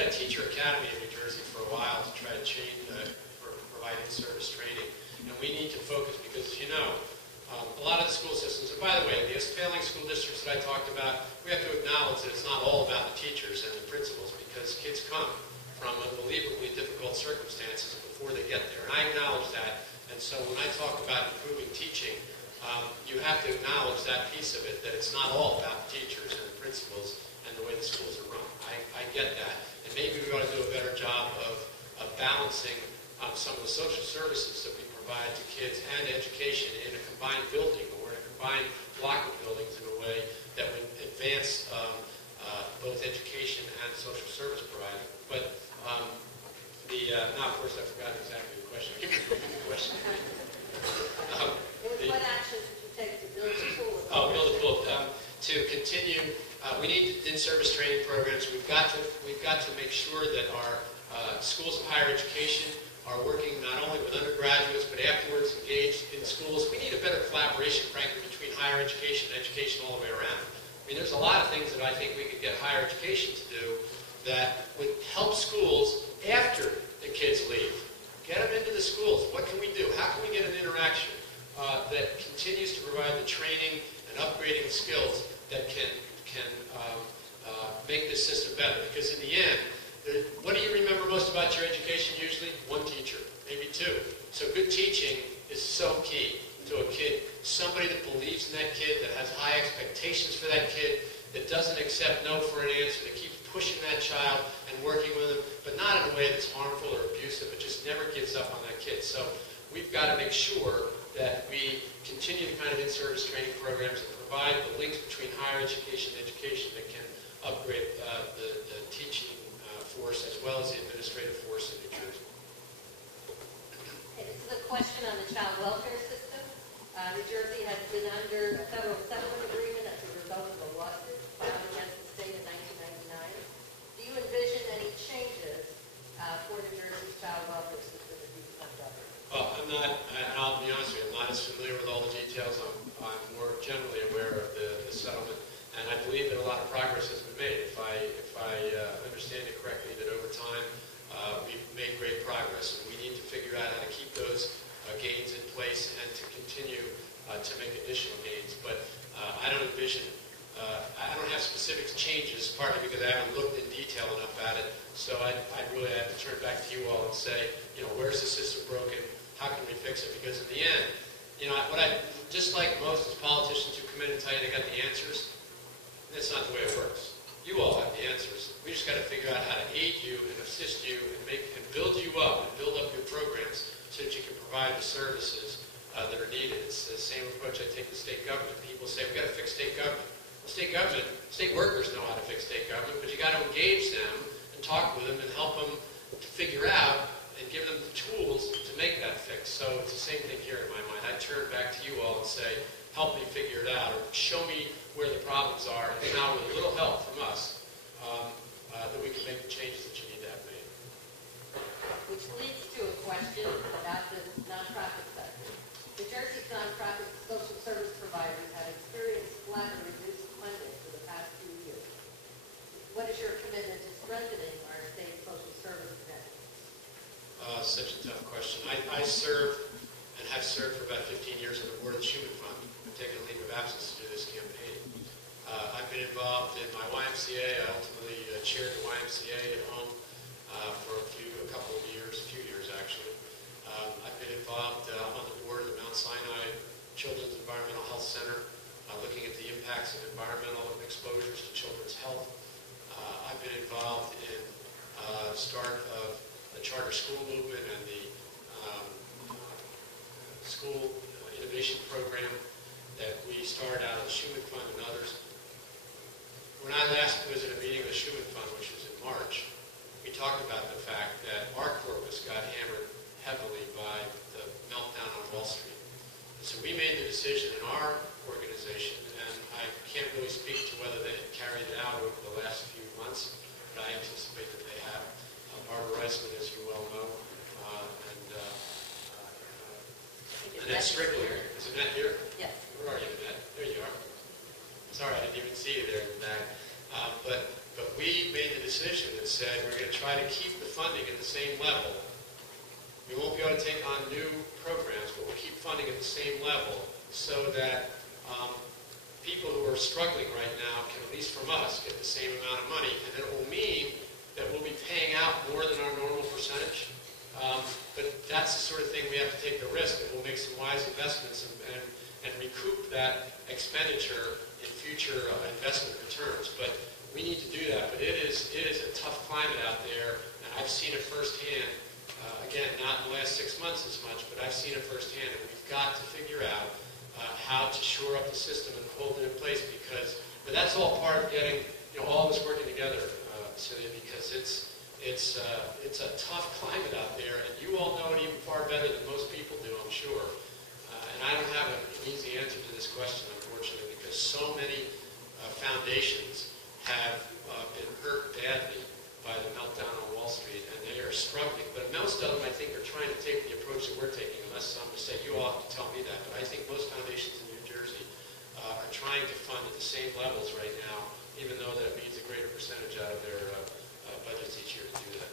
had a teacher academy in New Jersey for a while to try to change, for providing service training. And we need to focus because, as you know, a lot of the school systems, and by the way, the failing school districts that I talked about, we have to acknowledge that it's not all about the teachers and the principals because kids come from unbelievably difficult circumstances before they get there. And I acknowledge that. And so when I talk about improving teaching, you have to acknowledge that piece of it, that it's not all about the teachers and the principals and the way the schools are run. I get that. And maybe we ought to do a better job of balancing some of the social services that we provide to kids and education in a combined building or in a combined block of buildings in a way that would advance both education and social service providing. But now, of course, I forgot exactly the question. Give me the question. What actions did you take to build a pool? Build a pool. To continue, we need in-service training programs. We've got to make sure that our schools of higher education are working not only with undergraduates but afterwards engaged in schools. We need a better collaboration, frankly, between higher education and education all the way around. I mean, there's a lot of things that I think we could get higher education to do that would help schools after the kids leave. Get them into the schools. What can we do? How can we get an interaction that continues to provide the training and upgrading skills that can make this system better? Because in the end, what do you remember most about your education usually? One teacher, maybe two. So good teaching is so key to a kid. Somebody that believes in that kid, that has high expectations for that kid, that doesn't accept no for an answer, that keeps pushing that child and working with them, but not in a way that's harmful or abusive. It just never gives up on that kid. So we've got to make sure that we continue the kind of in-service training programs that provide the links between higher education and education that can upgrade the teaching force as well as the administrative force in New Jersey. Okay, this is a question on the child welfare system. New Jersey has been under a federal settlement agreement as a result of a lawsuit filed against the state in 1999. Do you envision any changes for New Jersey's child welfare system as you become governor? Well, I'm not, and I'll be honest with you, I'm not as familiar with all the details. I'm more generally aware of the settlement, and I believe that a lot of progress has been made. If I understand it correctly, that over time we've made great progress, and we need to figure out how to keep those gains in place and to continue to make additional gains. But I don't envision, I don't have specific changes, partly because I haven't looked in detail enough at it. So I really have to turn back to you all and say, where's the system broken? How can we fix it? Because in the end, just like most as politicians who come in and tell you they got the answers, that's not the way it works. You all have the answers. We just got to figure out how to aid you and assist you and build you up and build up your programs so that you can provide the services that are needed. It's the same approach I take to state government. People say, we've got to fix state government. Well, state workers know how to fix state government, but you got to engage them and talk with them and help them to figure out and give them the tools to make that fix. So it's the same thing here in my mind. I turn back to you all and say, help me figure it out, or show me where the problems are, and now with a little help from us, that we can make the changes that you need to have made. Which leads to a question about the nonprofit sector. New Jersey's nonprofit social service providers have experienced flat or reduced funding for the past few years. What is your commitment to strengthening our state social service networks? Such a tough question. I serve and have served for about 15 years on the board of the Schumann Fund. I've taken a leave of absence to do this campaign. I've been involved in my YMCA. I ultimately chaired the YMCA at home for a few years actually. I've been involved on the board of the Mount Sinai Children's Environmental Health Center, looking at the impacts of environmental exposures to children's health. I've been involved in the start of the charter school movement and the school innovation program that we started out of the Schumann Fund and others. When I last was at a meeting of the Schumann Fund, which was in March, we talked about the fact that our corpus got hammered heavily by the meltdown on Wall Street. And so we made the decision in our organization, and I can't really speak to whether they had carried it out over the last few months, but I anticipate that they have. Barbara Reisman, as you well know, and Annette Strickler. Is Annette here? Yes. Where are you, Annette? There you are. Sorry, I didn't even see you there in the back. But we made the decision decision that said we're going to try to keep the funding at the same level. We won't be able to take on new programs, but we'll keep funding at the same level so that people who are struggling right now can, at least from us, get the same amount of money. And it will mean that we'll be paying out more than our normal percentage. But that's the sort of thing we have to take the risk that we'll make some wise investments and recoup that expenditure in future investment returns. But we need to do that. But it is a tough climate out there, and I've seen it firsthand. Again, not in the last 6 months as much, but I've seen it firsthand, and we've got to figure out how to shore up the system and hold it in place, but that's all part of getting all of us working together, Celia, because it's a tough climate out there, and you all know it even far better than most people do, I'm sure. And I don't have an easy answer to this question, unfortunately, because so many foundations have been hurt badly by the meltdown on Wall Street, and they are struggling. But most of them, I think, are trying to take the approach that we're taking, unless some say, you all have to tell me that. But I think most foundations in New Jersey are trying to fund at the same levels right now, even though that means a greater percentage out of their budgets each year to do that.